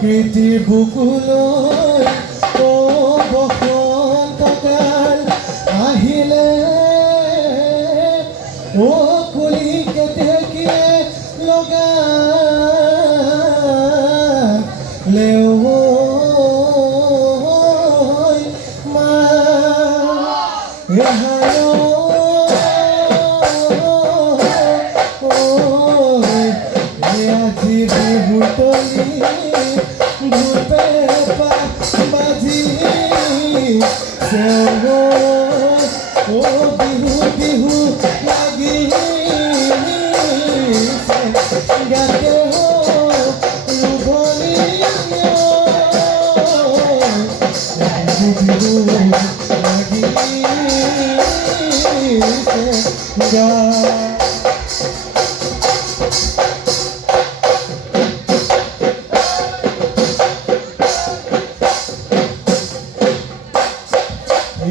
প্ৰকৃতিৰ বুকুলৈ বসন্তকাল আহিলে কুলি কেতেকীয়ে লগালে মা আজি বিহুতলি ধূপে বাজি বিহু বিহু লাগি গাতে ৰুবলি বিহু লাগি গা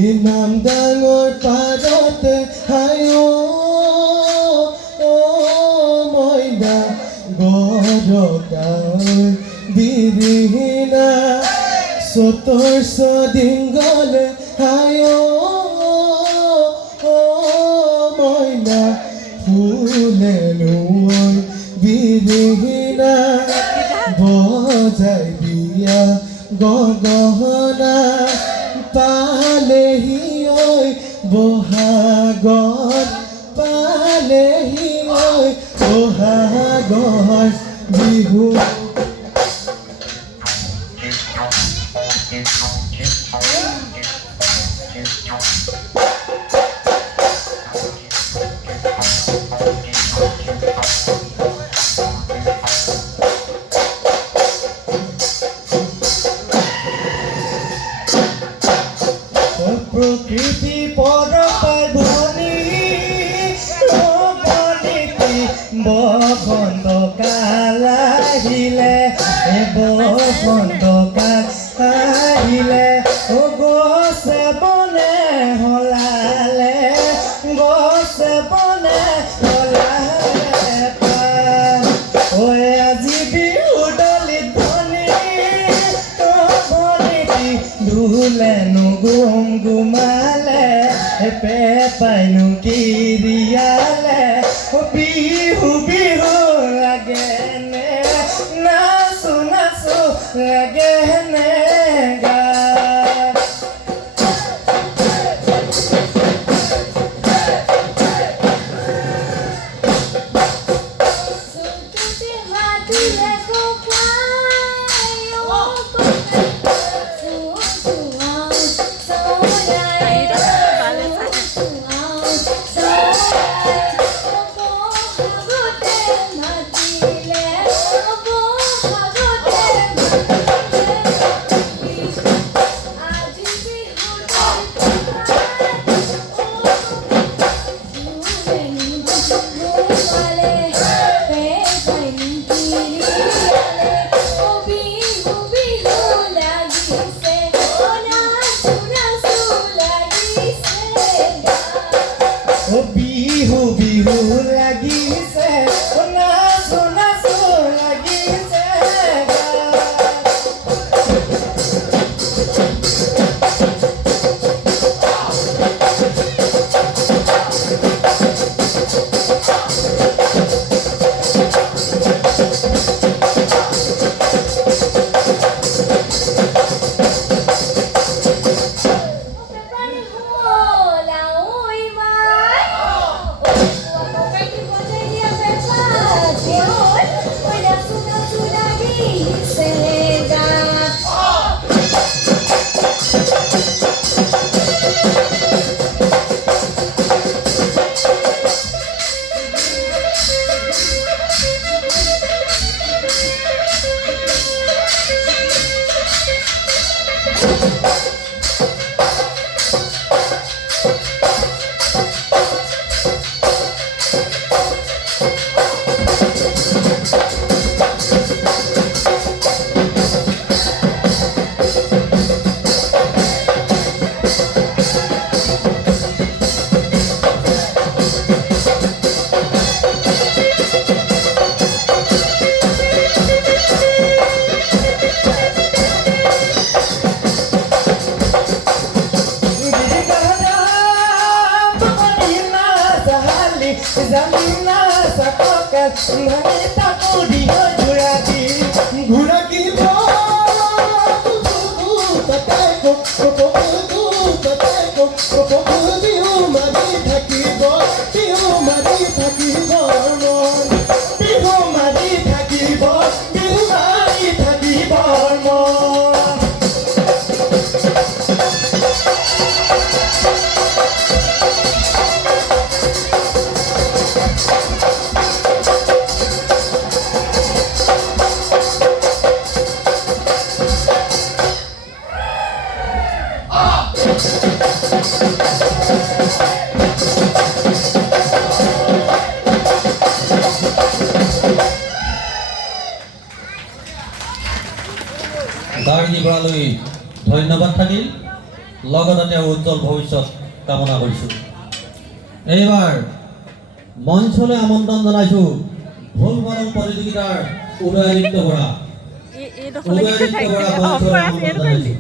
ইমান ডাঙৰ পাদতে হায় মইনা গৰকাল বিৰিণা চতুৰ্শ দিন গ'লে হায় মইনা ফুলে লৈ বিৰিণা বজাই দিয়া গগনা পালেহি ঐ বহাগত পালেহি ঐ বহাগত বিহু প্রকৃতি পদ পার্বণী বসন্ত কাল আহিলে বসন্ত কাল আহিলে গছে বনে হলালে গছে বনে হলালে আজি বিহু দলিত ধনী ধুলেনো গুম গুমালে পেপাইনো কিৰিয়ালে বিহু বিহু লাগেনে নাচো নাচো লাগেনে গা ভাঙি তাকো দিও ঘোৰাকি বিহু মাৰি থাকিব বিহু মাৰি থাকিব বিহু মাৰি থাকিব বিহু মাৰি থাকিব দাৰ্জি বৰালৈ ধন্যবাদ থাকিল লগতে তেওঁৰ উজ্জ্বল ভৱিষ্যত কামনা কৰিছোঁ এইবাৰ মঞ্চলৈ আমন্ত্ৰণ জনাইছোঁ ঢোল বাদন প্ৰতিযোগিতাৰ উদয়াদিত্য বৰা মঞ্চলৈ আমন্ত্ৰণ জনাইছোঁ